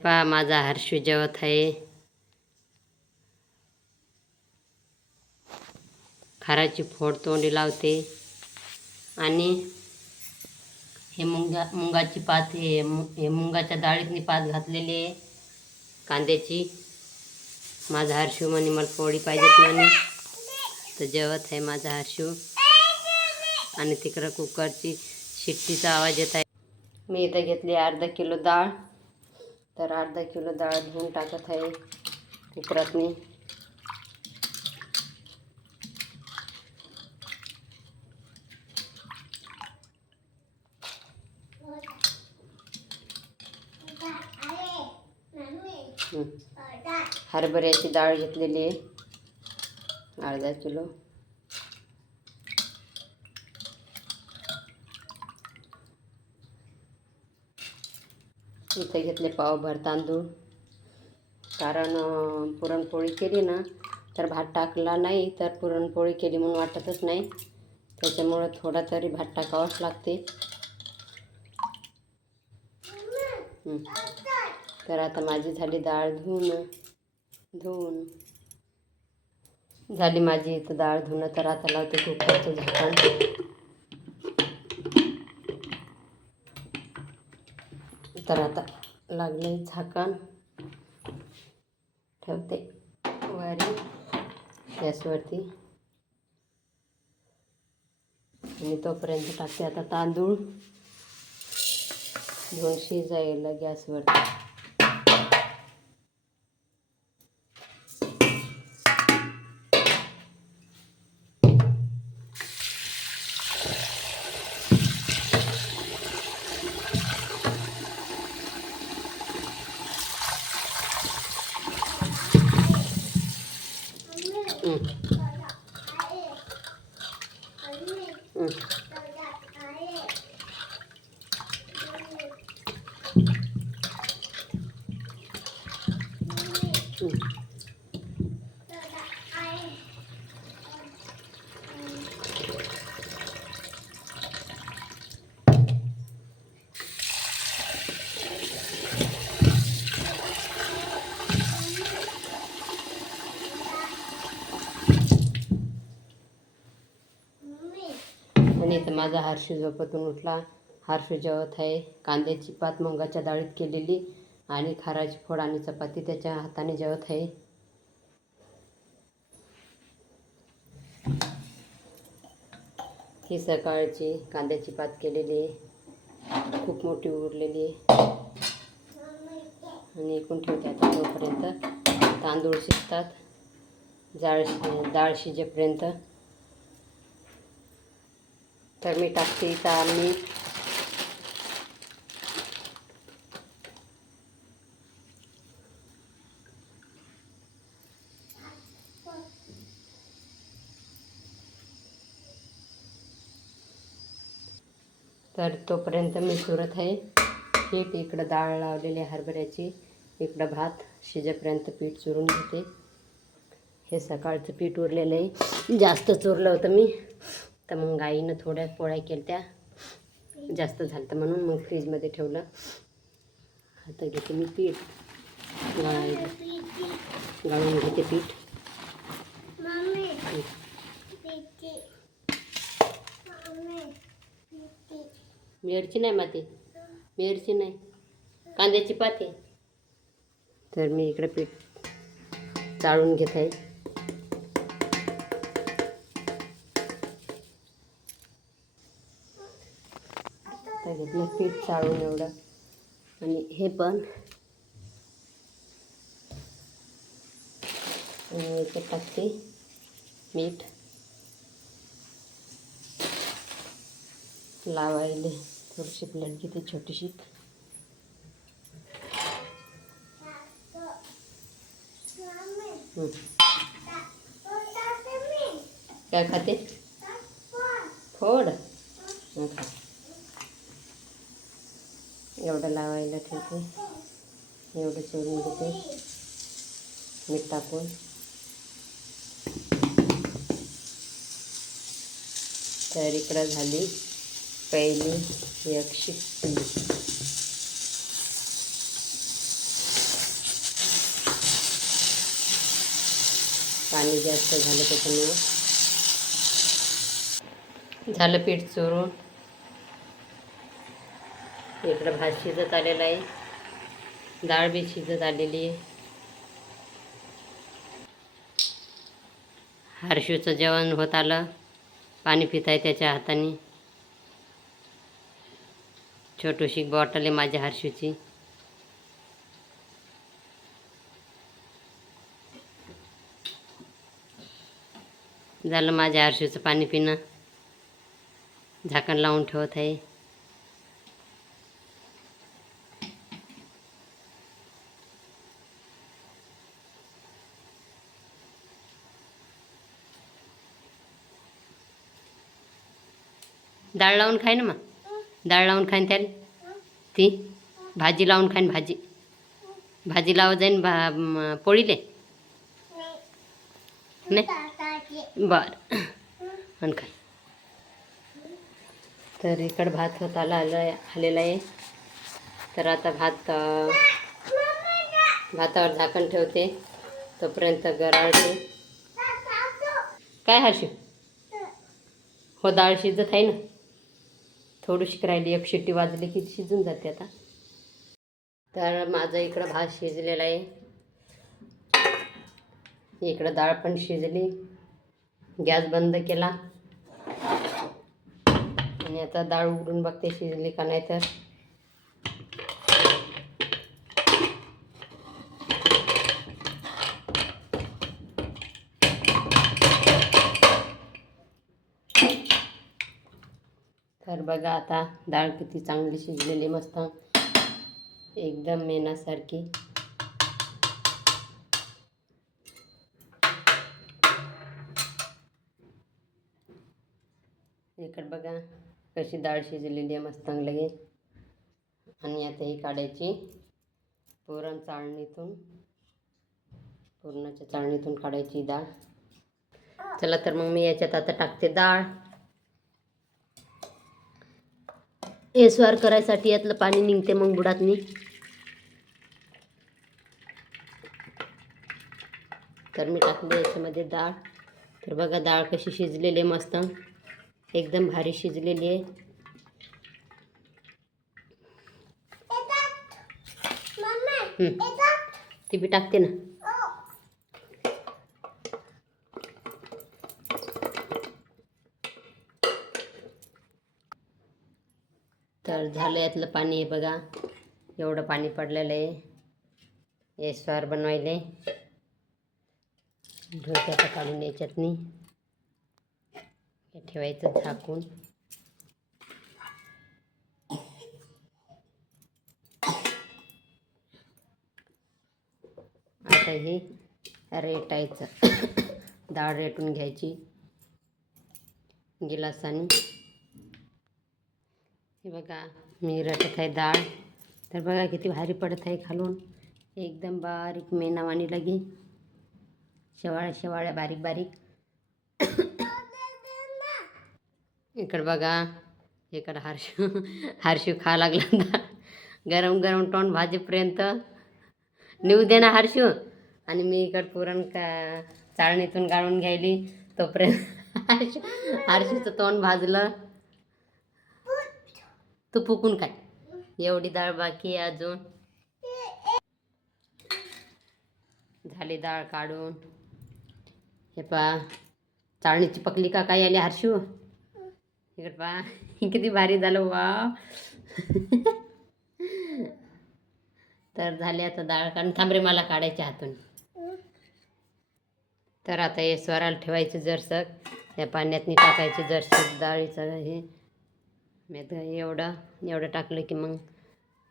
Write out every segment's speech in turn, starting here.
पहा माझा हर्षू जेवत आहे. खाराची फोड तोंडी लावते. आणि हे मुंगा मुंगाची पात हे हे मुंगाच्या डाळीतनी पात घातलेली आहे. कांद्याची. माझा हर्षू म्हणे मला पोळी पाहिजेत म्हणे. तर जेवत आहे माझा हर्षू. आणि तिकडं कुकरची शिट्टीचा आवाज येत आहे. मी इथं घेतली अर्धा किलो डाळ. तर अर्धा किलो डाळ धुवून टाकत आहे कुकरात मी. हरभऱ्याची डाळ घेतलेली आहे. अर्धा किलो. इथे घेतले पावभर तांदूळ. कारण पुरणपोळी केली ना तर भात टाकला नाही तर पुरणपोळी केली म्हणून वाटतच नाही. त्याच्यामुळं थोडा तरी भात टाकावाच लागते. तर आता माझी झाली डाळ धुवून धुवून. झाली माझी इथं डाळ धुणं तर आता लावते कुकरचं झाकण. तर आता लागले झाकण. ठेवते. वारी. गॅसवरती आणि तोपर्यंत टाकते आता तांदूळ. दोन शिजायला गॅसवरती हं, हं. हं. आणि इथं माझा हारशी झोपतून उठला. हारशी जेवत आहे कांद्याची पात मुंगाच्या डाळीत केलेली आणि खाराची फोड आणि चपाती त्याच्या हाताने जेवत आहे ही सकाळची कांद्याची पात केलेली. आहे खूप मोठी उरलेली. आहे आणि एकूण ठेवते आता तोपर्यंत तांदूळ शिजतात. जाळ डाळ शिजेपर्यंत. तर मी टाकते इथं आम्ही. तर तोपर्यंत मी सुरत आहे. पीठ इकडं डाळ लावलेली आहे हरभऱ्याची. इकडं भात शिजेपर्यंत पीठ चुरून घेते. हे सकाळचं पीठ उरलेलं आहे. जास्त चुरलं होतं मी. तर मग गाईनं थोड्या पोळ्या केल्या त्या जास्त झालं तर म्हणून मग फ्रीजमध्ये ठेवलं. आता घेते मी पीठ. गाळायला गाळून घेते पीठ. मिरची नाही माती? मिरची नाही. कांद्याची पाती? तर मी इकडे पीठ चाळून घेत आहे. घेतलं पीठ चाळून एवढं. आणि हे पण. आणि याच्यात टाकते मीठ. लावायले थोडीशी प्लेट घेते छोटीशी. काय खाते? फोड. हं, खा. एवढं लावायला ठेवते. एवढं चोरून घेते मीठ टाकून. तर इकडं झाली पहिली एक शिट्टी पाणी जास्त झालं त्याच्यामुळं. झालं पीठ चोरून. इकडं भात शिजत आलेला आहे. डाळ बी शिजत आलेली आहे. हर्षूचं जेवण होत आलं. पाणी पित आहे त्याच्या हाताने. छोटूशी बॉटल आहे माझ्या हर्षूची झालं माझ्या हर्षूचं पाणी पिणं. झाकण लावून ठेवत आहे. डाळ लावून खाय ना मग. डाळ लावून खाईन त्याला. ती? भाजी लावून खाईन भाजी. भाजी लावा जाईन भा पोळीले. नाही. बर. आणि काय तर इकडं भात होत आला आला आलेला आहे. तर आता भात भातावर झाकण ठेवते. तोपर्यंत गराळते. काय हर्षू? हो डाळ शिजत आहे ना? थोडीशी राहिली एक शिट्टी वाजली की शिजून जाते आता. तर माझं इकडं भात शिजलेला आहे. इकडं डाळ पण शिजली. गॅस बंद केला. आणि आता डाळ उघडून बघते शिजली का नाही तर. तर बघा आता डाळ किती चांगली शिजलेली मस्त. एकदम मेनासारखी इकडं बघा कशी डाळ शिजलेली आहे मस्त लगे आणि आता ही काढायची पुरण चाळणीतून. पुरणाच्या चाळणीतून काढायची डाळ. चला तर मग मी याच्यात आता टाकते डाळ. एस्वार करायसाठी यातलं पाणी निघते मग बुडातनी. तर मी टाकले याच्यामध्ये डाळ. तर बघा डाळ कशी शिजलेली आहे मस्त. एकदम भारी शिजलेली आहे. ती बी टाकते ना. तर झालं यातलं पाणी आहे बघा. एवढं पाणी पडलेलं आहे. हे स्वार बनवायले. ढोक्याचं काढून याच्यातनी हे ठेवायचं झाकून. आता हे रेटायचं. डाळ रेटून घ्यायची. गिलासाने. हे बघा मी रटत आहे डाळ. तर बघा किती भारी पडत आहे खालून. एकदम बारीक मेनावानी लगी शेवाळ्या शेवाळ्या बारीक बारीक. इकडं बघा इकडं हारशू हारशू खा लागला डाळ गरम गरम तोंड भाजीपर्यंत. नेऊ दे ना हारशू आणि मी इकडं पुरण का चाळणीतून गाळून घ्यायली. तोपर्यंत हारशू हारशूचं तोंड भाजलं. तू फुकून काय एवढी डाळ बाकी आहे अजून. झाली डाळ काढून. हे पा चाळणीची पकली का काय आली हर्षू? इकडे पा किती भारी झालं वा तर झाले आता डाळ काढून. थांबरे मला काढायच्या हातून. तर आता हे स्वराला ठेवायचं जरसक. या पाण्यातनी टाकायचं जरसक डाळीचं हे. मी आता एवढं एवढं टाकलं की मग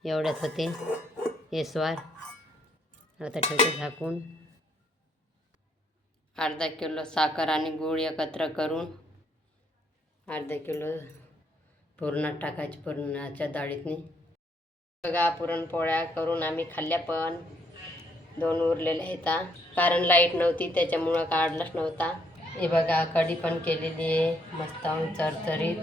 एवढ्यात होते. येसवार आता ठेवते झाकून. अर्धा किलो साखर आणि गूळ एकत्र करून अर्धा किलो पुरणात टाकायची पुरणाच्या डाळीतनी. बघा पुरणपोळ्या करून आम्ही खाल्ल्या पण दोन उरलेल्या आहेत कारण लाइट नव्हती त्याच्यामुळं काढलाच नव्हता. हे बघा कढी पण केलेली आहे. मस्त चरचरीत.